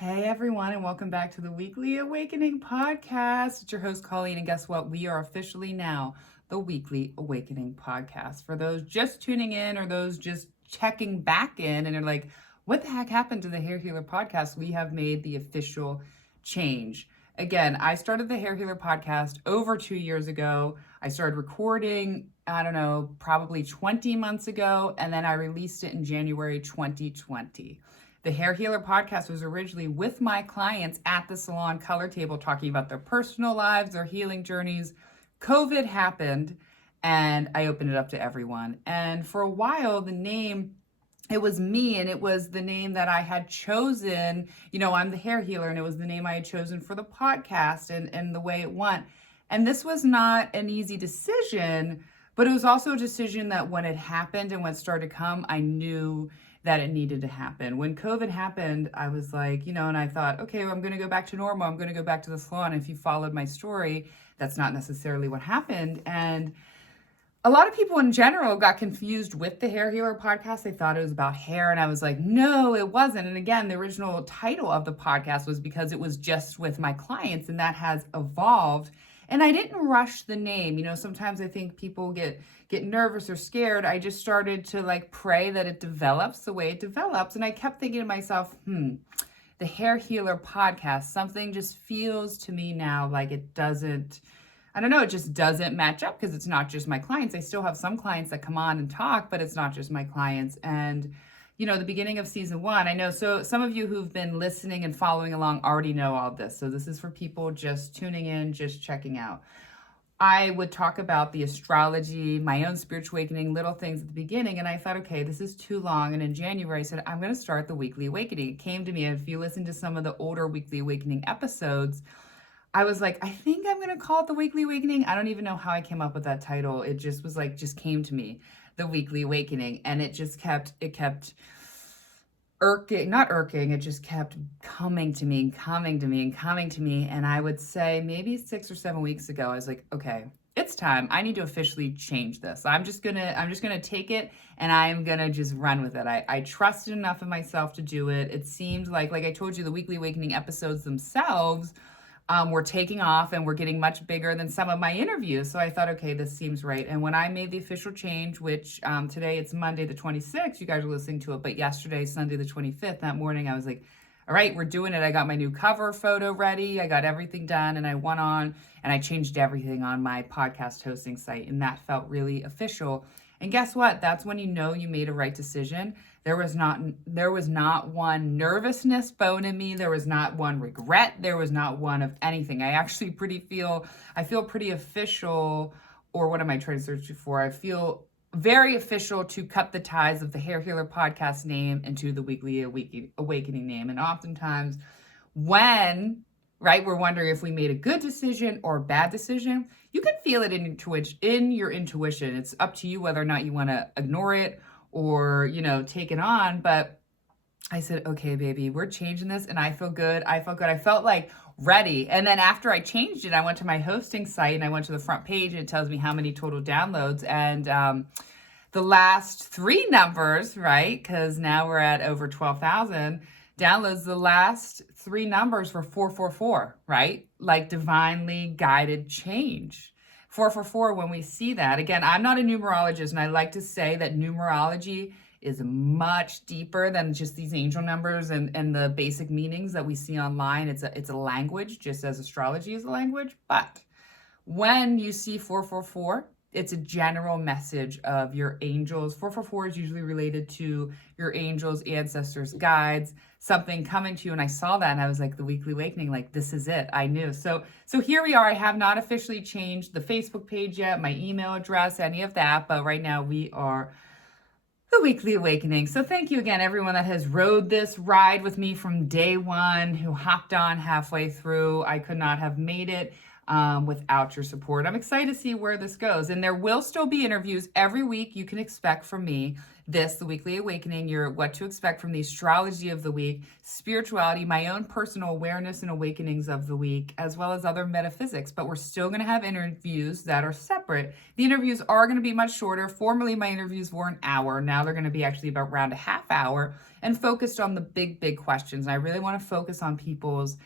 Hey everyone, and welcome back to the Weekly Awakening Podcast. It's your host Colleen, and guess what? We are officially now the Weekly Awakening Podcast. For those just tuning in or those just checking back in and are like, what the heck happened to the Hair Healer Podcast? We have made the official change. Again, I started the Hair Healer Podcast over 2 years ago. I started recording, I don't know, probably 20 months ago, and then I released it in January 2020. The Hair Healer Podcast was originally with my clients at the salon color table talking about their personal lives, their healing journeys. COVID happened and I opened it up to everyone. And for a while, the name, it was me, and it was the name that I had chosen. You know, I'm the hair healer, and it was the name I had chosen for the podcast and the way it went. And this was not an easy decision, but it was also a decision that when it happened and when it started to come, I knew that it needed to happen. When COVID happened, I was like, and I thought, okay, well, I'm going to go back to normal. I'm going to go back to the salon. If you followed my story, that's not necessarily what happened. And a lot of people in general got confused with the Hair Healer Podcast. They thought it was about hair, and I was like, no, it wasn't. And again, the original title of the podcast was because it was just with my clients, and that has evolved. And I didn't rush the name. Sometimes I think people get nervous or scared. I just started to pray that it develops the way it develops. And I kept thinking to myself, the Hair Healer Podcast, something just feels to me now like it doesn't, I don't know, it just doesn't match up because it's not just my clients. I still have some clients that come on and talk, but it's not just my clients. And the beginning of season 1, I know, so some of you who've been listening and following along already know all this. So this is for people just tuning in, just checking out. I would talk about the astrology, my own spiritual awakening, little things at the beginning. And I thought, okay, this is too long. And in January, I said, I'm going to start the Weekly Awakening. It came to me. If you listen to some of the older Weekly Awakening episodes, I was like, I think I'm going to call it the Weekly Awakening. I don't even know how I came up with that title. It just was just came to me, the Weekly Awakening. And it just kept irking, it just kept coming to me. And I would say maybe 6 or 7 weeks ago, I was like, okay, it's time. I need to officially change this. I'm just gonna take it, and I'm gonna just run with it. I trusted enough in myself to do it. It seemed like I told you, the Weekly Awakening episodes themselves were taking off and were getting much bigger than some of my interviews. So I thought, okay, this seems right. And when I made the official change, which today it's Monday the 26th, you guys are listening to it, but yesterday, Sunday the 25th, that morning, I was like, all right, we're doing it. I got my new cover photo ready. I got everything done, and I went on and I changed everything on my podcast hosting site, and that felt really official. And guess what? That's when you know you made a right decision. There was not one nervousness bone in me. There was not one regret. There was not one of anything. I actually I feel pretty official, or what am I trying to search for? I feel very official to cut the ties of the Hair Healer Podcast name into the Weekly Awakening name. And oftentimes when, right, we're wondering if we made a good decision or a bad decision, you can feel it in your intuition. It's up to you whether or not you want to ignore it or, take it on. But I said, okay, baby, we're changing this, and I feel good. I felt ready. And then after I changed it, I went to my hosting site and I went to the front page, and it tells me how many total downloads. And the last 3 numbers, right, because now we're at over 12,000 downloads, the last 3 numbers were 444, right? Like divinely guided change. 444, when we see that, again, I'm not a numerologist, and I like to say that numerology is much deeper than just these angel numbers and the basic meanings that we see online. It's a language, just as astrology is a language. But when you see 444, it's a general message of your angels. 444 is usually related to your angels, ancestors, guides, something coming to you. And I saw that, and I was like, the Weekly Awakening, this is it. I knew. So here we are. I have not officially changed the Facebook page yet, my email address, any of that. But right now we are the Weekly Awakening. So thank you again, everyone that has rode this ride with me from day one, who hopped on halfway through. I could not have made it without your support. I'm excited to see where this goes. And there will still be interviews every week you can expect from me. the weekly awakening, your what to expect from the astrology of the week, spirituality, my own personal awareness and awakenings of the week, as well as other metaphysics. But we're still going to have interviews that are separate. The interviews are going to be much shorter. Formerly, my interviews were an hour. Now they're going to be actually about around a half hour and focused on the big questions. And I really want to focus on people's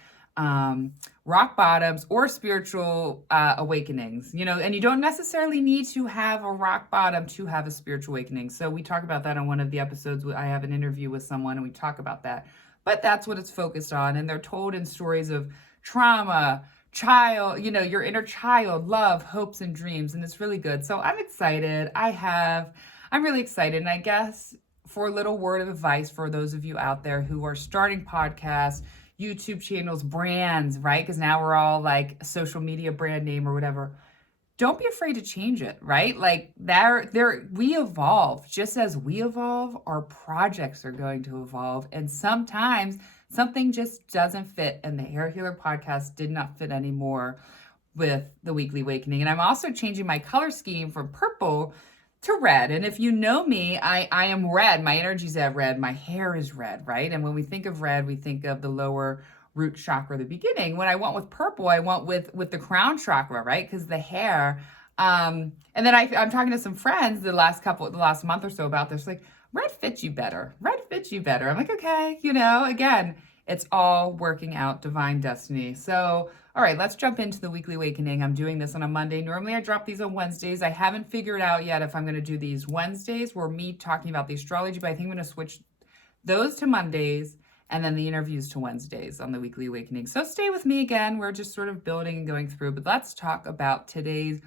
rock bottoms or spiritual awakenings, and you don't necessarily need to have a rock bottom to have a spiritual awakening. So we talk about that on one of the episodes. I have an interview with someone and we talk about that, but that's what it's focused on. And they're told in stories of trauma, child, your inner child, love, hopes, and dreams. And it's really good. So I'm excited. I'm really excited. And I guess for a little word of advice for those of you out there who are starting podcasts, YouTube channels, brands, right? Because now we're all like a social media brand name or whatever. Don't be afraid to change it, right? Like we evolve. Just as we evolve, our projects are going to evolve. And sometimes something just doesn't fit. And the Hair Healer podcast did not fit anymore with the Weekly Awakening. And I'm also changing my color scheme from purple to red. And if you know me, I am red. My energy's at red. My hair is red, right? And when we think of red, we think of the lower root chakra, the beginning. When I went with purple, I went with the crown chakra, right? Because the hair. And then I'm talking to some friends the last month or so about this. Like, red fits you better. Red fits you better. I'm like, okay, again, it's all working out divine destiny. So, all right, let's jump into the Weekly Awakening. I'm doing this on a Monday. Normally I drop these on Wednesdays. I haven't figured out yet if I'm going to do these Wednesdays where me talking about the astrology, but I think I'm going to switch those to Mondays and then the interviews to Wednesdays on the Weekly Awakening. So stay with me again. We're just sort of building and going through, but let's talk about today's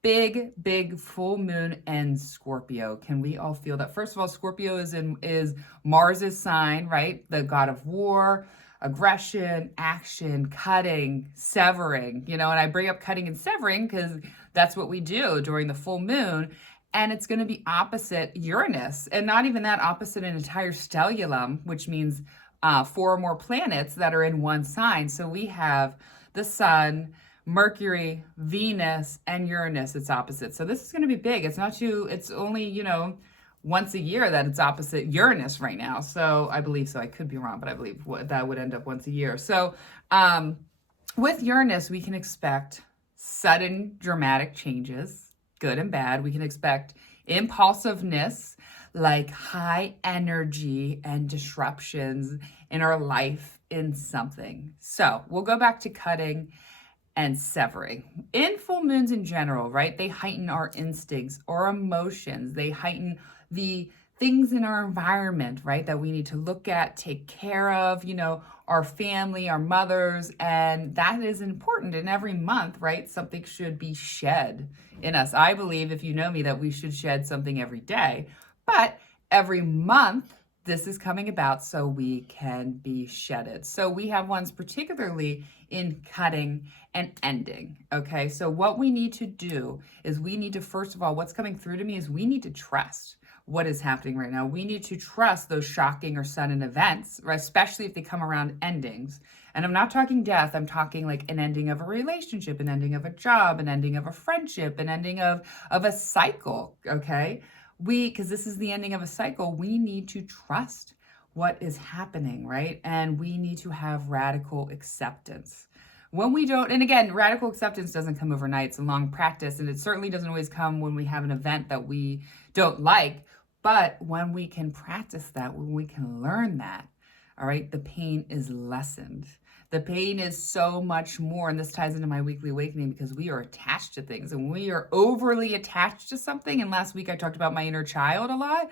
big full moon and Scorpio. Can we all feel that? First of all, Scorpio is Mars's sign, right? The god of war, aggression, action, cutting, severing, and I bring up cutting and severing because that's what we do during the full moon. And it's going to be opposite Uranus, and not even that, opposite an entire stellium, which means 4 or more planets that are in one sign. So we have the sun, Mercury, Venus, and Uranus. It's opposite. So this is going to be big. It's only, once a year that it's opposite Uranus right now. So I believe so. I could be wrong, but I believe that would end up once a year. So with Uranus, we can expect sudden dramatic changes, good and bad. We can expect impulsiveness, like high energy and disruptions in our life in something. So we'll go back to cutting and severing. In full moons in general, right? They heighten our instincts, our emotions. They heighten the things in our environment, right? That we need to look at, take care of, our family, our mothers. And that is important. And every month, right? Something should be shed in us. I believe, if you know me, that we should shed something every day. But every month, this is coming about so we can be shedded. So we have ones particularly in cutting and ending, okay? So what we need to do is we need to, first of all, what's coming through to me is we need to trust what is happening right now. We need to trust those shocking or sudden events, right? Especially if they come around endings. And I'm not talking death, I'm talking like an ending of a relationship, an ending of a job, an ending of a friendship, an ending of a cycle, okay? Because this is the ending of a cycle, we need to trust what is happening, right? And we need to have radical acceptance. When we don't, and again, radical acceptance doesn't come overnight. It's a long practice, and it certainly doesn't always come when we have an event that we don't like. But when we can practice that, when we can learn that, all right, the pain is lessened. The pain is so much more, and this ties into my Weekly Awakening, because we are attached to things, and we are overly attached to something. And last week I talked about my inner child a lot.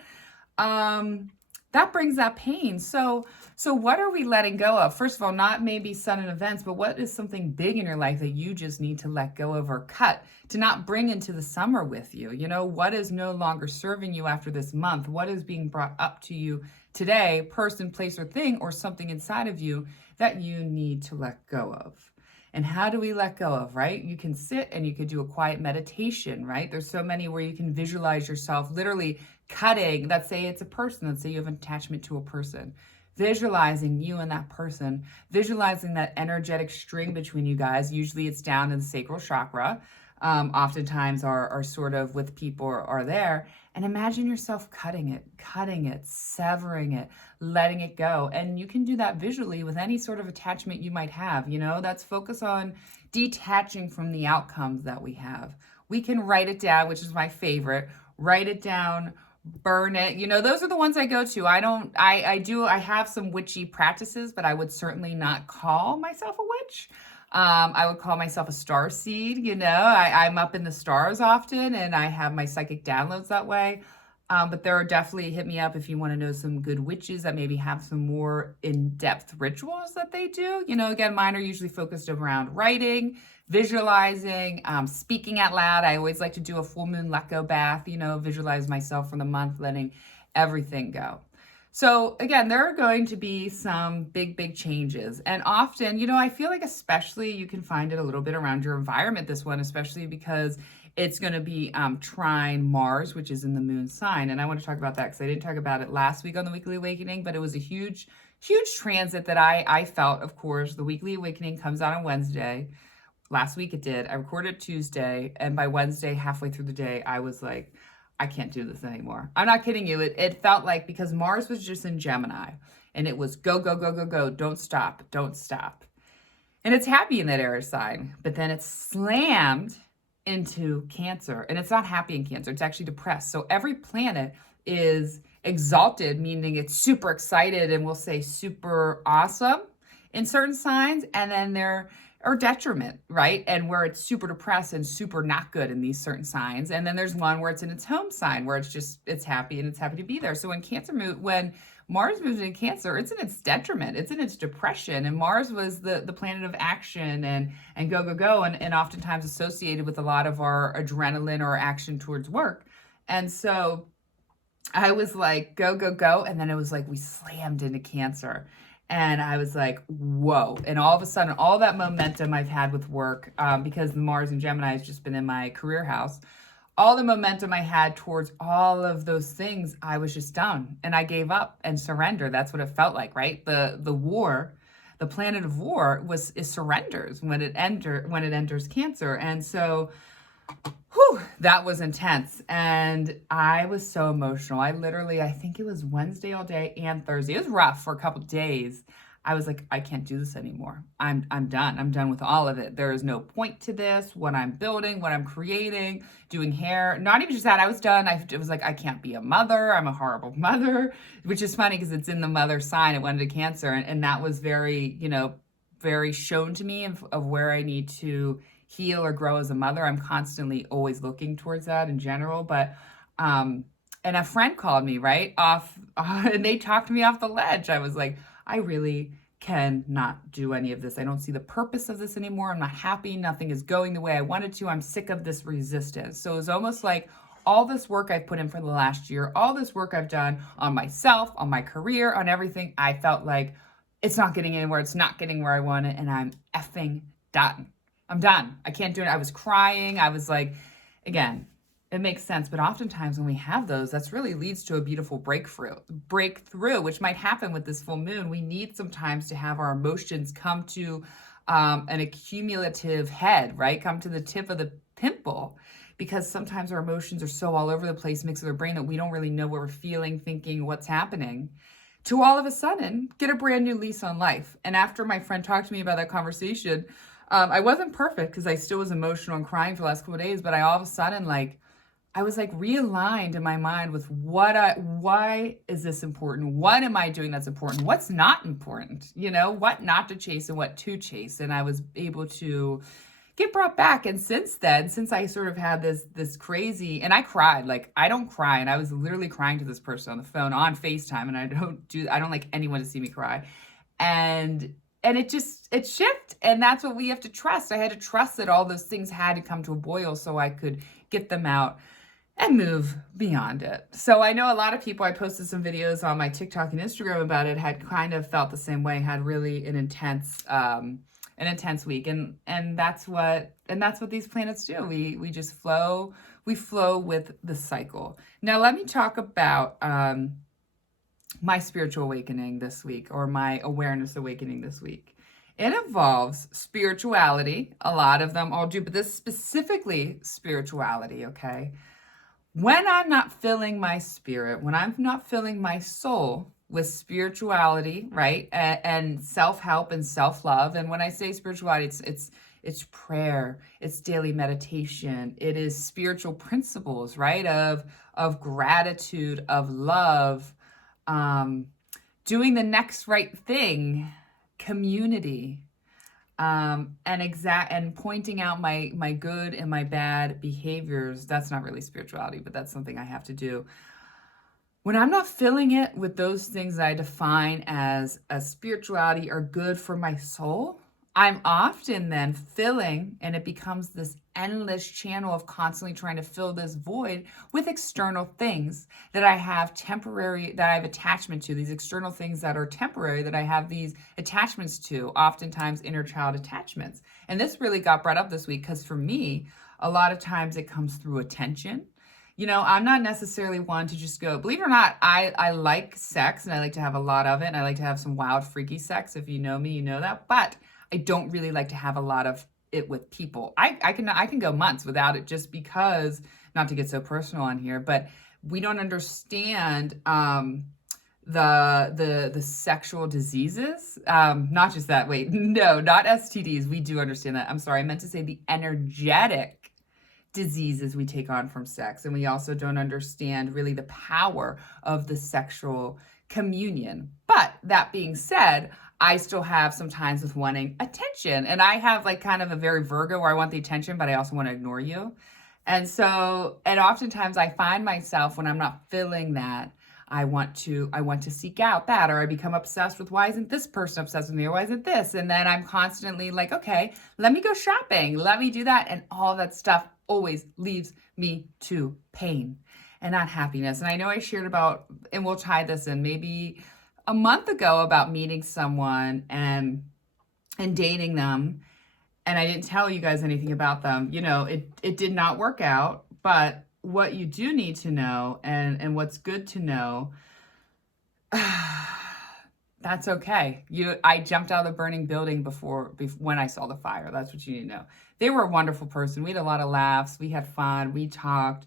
That brings that pain. So what are we letting go of? First of all, not maybe sudden events, but what is something big in your life that you just need to let go of or cut to not bring into the summer with you? What is no longer serving you after this month? What is being brought up to you today, person, place, or thing, or something inside of you that you need to let go of? And how do we let go of, right? You can sit and you could do a quiet meditation, right? There's so many where you can visualize yourself literally cutting. Let's say it's a person. Let's say you have an attachment to a person. Visualizing you and that person, visualizing that energetic string between you guys. Usually it's down in the sacral chakra. oftentimes are sort of with people are there. And imagine yourself cutting it, severing it, letting it go. And you can do that visually with any sort of attachment you might have. That's focus on detaching from the outcomes that we have. We can write it down, which is my favorite. Write it down, burn it. Those are the ones I go to. I have some witchy practices, but I would certainly not call myself a witch. I would call myself a star seed. I'm up in the stars often, and I have my psychic downloads that way. But there are definitely, hit me up if you want to know some good witches that maybe have some more in-depth rituals that they do. Again, mine are usually focused around writing, visualizing, speaking out loud. I always like to do a full moon let go bath, visualize myself for the month, letting everything go. So again, there are going to be some big changes. And often, I feel like especially you can find it a little bit around your environment, this one, especially because it's going to be trine Mars, which is in the moon sign. And I want to talk about that because I didn't talk about it last week on the Weekly Awakening, but it was a huge transit that I felt. Of course, the Weekly Awakening comes out on Wednesday. Last week it did. I recorded Tuesday, and by Wednesday, halfway through the day, I was like, I can't do this anymore. I'm not kidding you. It felt like, because Mars was just in Gemini, and it was go, go, go, go, go. Don't stop. Don't stop. And it's happy in that air sign, but then it's slammed into Cancer, and it's not happy in Cancer. It's actually depressed. So every planet is exalted, meaning it's super excited and we'll say super awesome in certain signs, and then they're or detriment, right? And where it's super depressed and super not good in these certain signs. And then there's one where it's in its home sign, where it's happy and it's happy to be there. So when Mars moves into Cancer, it's in its detriment, it's in its depression. And Mars was the planet of action and go, go, go, and oftentimes associated with a lot of our adrenaline or action towards work. And so I was like, go, go, go. And then it was like we slammed into Cancer. And I was like, whoa. And all of a sudden, all that momentum I've had with work, because the Mars and Gemini has just been in my career house, all the momentum I had towards all of those things, I was just done. And I gave up and surrendered. That's what it felt like, right? The war, the planet of war is surrenders when it enters Cancer. And so that was intense. And I was so emotional. I think it was Wednesday all day and Thursday. It was rough for a couple of days. I was like, I can't do this anymore. I'm done. I'm done with all of it. There is no point to this, what I'm building, what I'm creating, doing hair. Not even just that. I was done. It was like, I can't be a mother. I'm a horrible mother, which is funny because it's in the mother sign. It went into Cancer. And that was very, very shown to me of where I need to heal or grow as a mother. I'm constantly always looking towards that in general. But, and a friend called me right off and they talked me off the ledge. I was like, I really cannot do any of this. I don't see the purpose of this anymore. I'm not happy. Nothing is going the way I wanted to. I'm sick of this resistance. So it was almost like all this work I've put in for the last year, all this work I've done on myself, on my career, on everything, I felt like it's not getting anywhere. It's not getting where I want it. And I'm effing done. I'm done. I can't do it. I was crying. I was like, again, it makes sense. But oftentimes when we have those, that's really leads to a beautiful breakthrough, which might happen with this full moon. We need sometimes to have our emotions come to an accumulative head, right? Come to the tip of the pimple, because sometimes our emotions are so all over the place, mixed with our brain, that we don't really know what we're feeling, thinking, what's happening, to all of a sudden get a brand new lease on life. And after my friend talked to me about that conversation, I wasn't perfect because I still was emotional and crying for the last couple of days, but I all of a sudden, I was realigned in my mind with why is this important? What am I doing that's important? What's not important? What not to chase and what to chase. And I was able to get brought back. And since then, since I sort of had this crazy, and I cried, I don't cry. And I was literally crying to this person on the phone on FaceTime. And I don't like anyone to see me cry. And it shifted. And that's what we have to trust. I had to trust that all those things had to come to a boil so I could get them out and move beyond it. So I know a lot of people, I posted some videos on my TikTok and Instagram about it, had kind of felt the same way, had really an intense week. And that's what these planets do. We just flow, with the cycle. Now let me talk about my spiritual awakening this week, or my awareness awakening this week. It involves spirituality. A lot of them all do, but this specifically spirituality, okay? When I'm not filling my spirit, when I'm not filling my soul with spirituality, right? And self-help and self-love. And when I say spirituality, it's prayer, it's daily meditation, it is spiritual principles, right? Of gratitude, of love, doing the next right thing, community, and pointing out my good and my bad behaviors. That's not really spirituality, but that's something I have to do. When I'm not filling it with those things that I define as a spirituality or good for my soul, I'm often then filling, and it becomes this endless channel of constantly trying to fill this void with external things that I have that I have attachment to, these external things that are temporary, that I have these attachments to, oftentimes inner child attachments. And this really got brought up this week because for me, a lot of times it comes through attention. I'm not necessarily one to just go, believe it or not, I like sex and I like to have a lot of it. And I like to have some wild, freaky sex. If you know me, you know that. But I don't really like to have a lot of it with people. I can go months without it just because, not to get so personal on here, but we don't understand the sexual diseases. Not just that. Wait, no, not STDs. We do understand that. I'm sorry. I meant to say the energetic diseases we take on from sex. And we also don't understand really the power of the sexual communion. But that being said, I still have some times with wanting attention. And I have like kind of a very Virgo where I want the attention, but I also want to ignore you. And oftentimes I find myself when I'm not feeling that, I want to seek out that, or I become obsessed with, why isn't this person obsessed with me, or why isn't this? And then I'm constantly like, okay, let me go shopping, let me do that. And all that stuff always leaves me to pain and not happiness. And I know I shared about, and we'll tie this in, maybe a month ago, about meeting someone and dating them. And I didn't tell you guys anything about them. It did not work out. But what you do need to know, and what's good to know, that's okay. I jumped out of the burning building before when I saw the fire. That's what you need to know. They were a wonderful person. We had a lot of laughs. We had fun. We talked.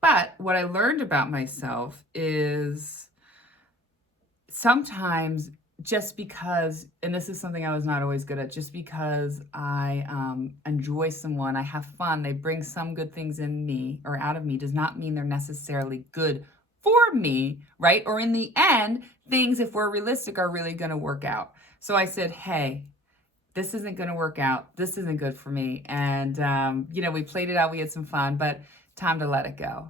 But what I learned about myself is sometimes just because, and this is something I was not always good at, just because I enjoy someone, I have fun, they bring some good things in me or out of me, does not mean they're necessarily good for me, right? Or in the end, things, if we're realistic, are really going to work out. So I said, hey, this isn't going to work out. This isn't good for me. And, we played it out. We had some fun, but time to let it go.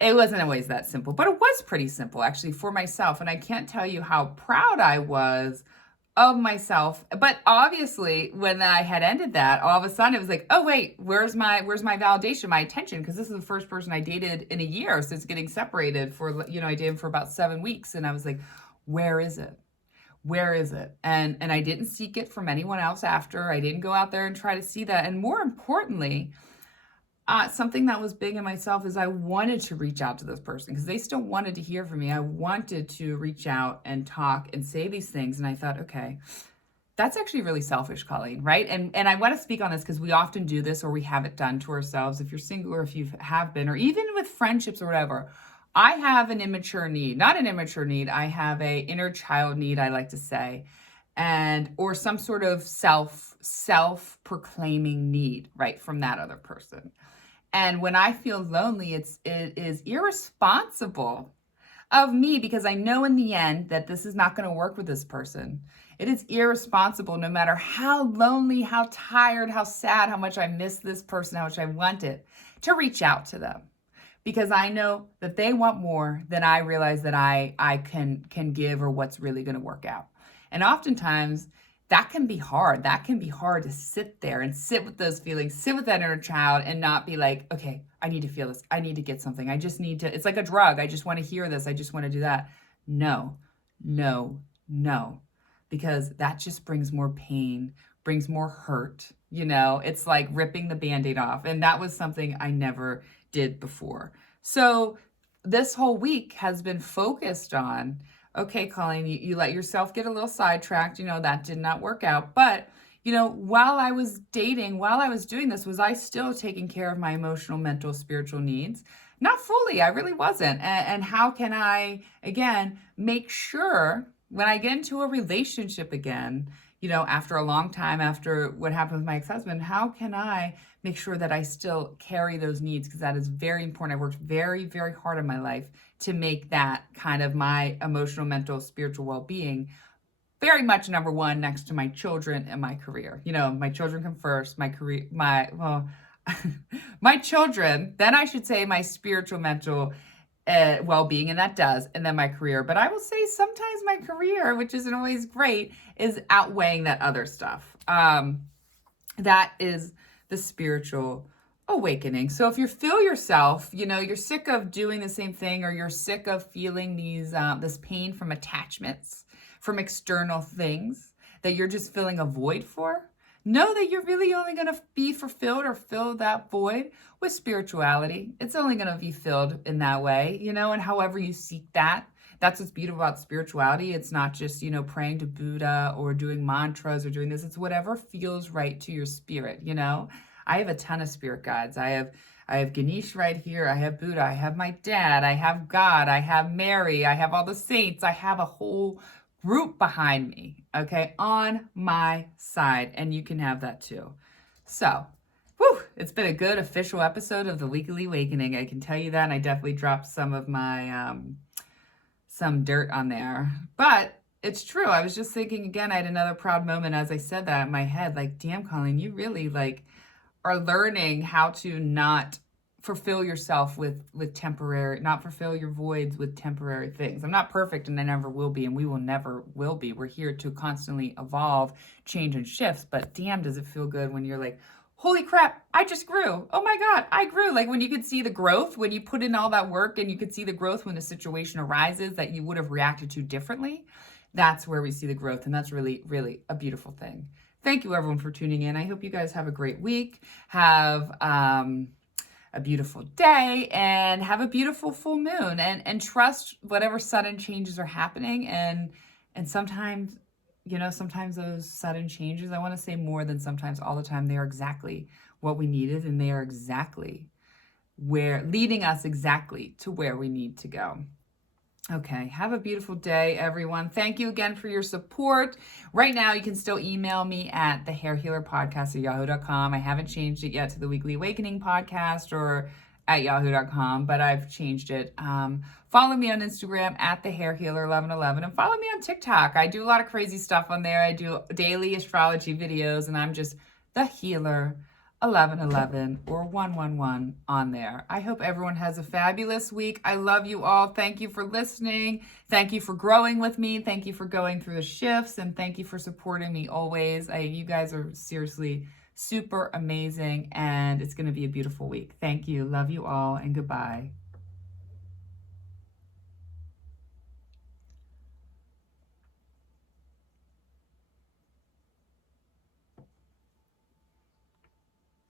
It wasn't always that simple, but it was pretty simple actually for myself. And I can't tell you how proud I was of myself. But obviously when I had ended that, all of a sudden it was like, oh wait, where's my validation, my attention? Because this is the first person I dated in a year since getting separated for, I dated for about 7 weeks. And I was like, where is it? Where is it? And I didn't seek it from anyone else after. I didn't go out there and try to see that. And more importantly, something that was big in myself is I wanted to reach out to this person because they still wanted to hear from me. I wanted to reach out and talk and say these things. And I thought, okay, that's actually really selfish, Colleen, right? And I want to speak on this because we often do this, or we have it done to ourselves. If you're single, or if you have been, or even with friendships or whatever, I have an immature need, not an immature need. I have a inner child need, I like to say, or some sort of self-proclaiming need, right, from that other person. And when I feel lonely, it is irresponsible of me, because I know in the end that this is not going to work with this person. It is irresponsible, no matter how lonely, how tired, how sad, how much I miss this person, how much I want it, to reach out to them. Because I know that they want more than I realize that I can give, or what's really going to work out. And oftentimes, that can be hard. That can be hard to sit there and sit with those feelings, sit with that inner child, and not be like, okay, I need to feel this. I need to get something. I just need to, it's like a drug. I just want to hear this. I just want to do that. No, because that just brings more pain, brings more hurt. It's like ripping the Band-Aid off. And that was something I never did before. So this whole week has been focused on okay, Colleen, you let yourself get a little sidetracked. That did not work out. But, while I was dating, while I was doing this, was I still taking care of my emotional, mental, spiritual needs? Not fully. I really wasn't. And how can I, again, make sure when I get into a relationship again, after a long time, after what happened with my ex-husband, how can I make sure that I still carry those needs? Because that is very important. I worked very, very hard in my life to make that kind of my emotional, mental, spiritual well-being very much number one next to my children and my career. My children come first, my career, my children, then I should say my spiritual, mental well-being, and that does, and then my career. But I will say sometimes my career, which isn't always great, is outweighing that other stuff. That is the spiritual awakening. So if you feel yourself, you're sick of doing the same thing, or you're sick of feeling this pain from attachments, from external things that you're just filling a void for, know that you're really only going to be fulfilled or fill that void with spirituality. It's only going to be filled in that way, and however you seek that. That's what's beautiful about spirituality. It's not just, praying to Buddha or doing mantras or doing this. It's whatever feels right to your spirit, I have a ton of spirit guides. I have Ganesh right here. I have Buddha. I have my dad. I have God. I have Mary. I have all the saints. I have a whole group behind me, okay, on my side, and you can have that too. So, it's been a good official episode of the Weekly Awakening. I can tell you that, and I definitely dropped some of my, some dirt on there, but it's true. I was just thinking again, I had another proud moment as I said that in my head, like, damn, Colleen, you really are learning how to not fulfill yourself with temporary, not fulfill your voids with temporary things. I'm not perfect, and I never will be, and we will never will be. We're here to constantly evolve, change, and shifts, but damn, does it feel good when you're like, holy crap, I just grew. Oh my God, I grew. Like when you could see the growth, when you put in all that work and you could see the growth when the situation arises that you would have reacted to differently, that's where we see the growth, and that's really, really a beautiful thing. Thank you, everyone, for tuning in. I hope you guys have a great week. Have a beautiful day, and have a beautiful full moon, and trust whatever sudden changes are happening. And sometimes, sometimes those sudden changes, I want to say more than sometimes, all the time, they are exactly what we needed, and they are exactly leading us exactly to where we need to go. Okay, have a beautiful day, everyone. Thank you again for your support. Right now, you can still email me at thehairhealerpodcast@yahoo.com. I haven't changed it yet to the Weekly Awakening podcast or at yahoo.com, but I've changed it. Follow me on Instagram at thehairhealer1111, and follow me on TikTok. I do a lot of crazy stuff on there. I do daily astrology videos, and I'm just the healer 1111 or 111 on there. I hope everyone has a fabulous week. I love you all. Thank you for listening. Thank you for growing with me. Thank you for going through the shifts, and thank you for supporting me always. You guys are seriously super amazing, and it's going to be a beautiful week. Thank you. Love you all, and goodbye.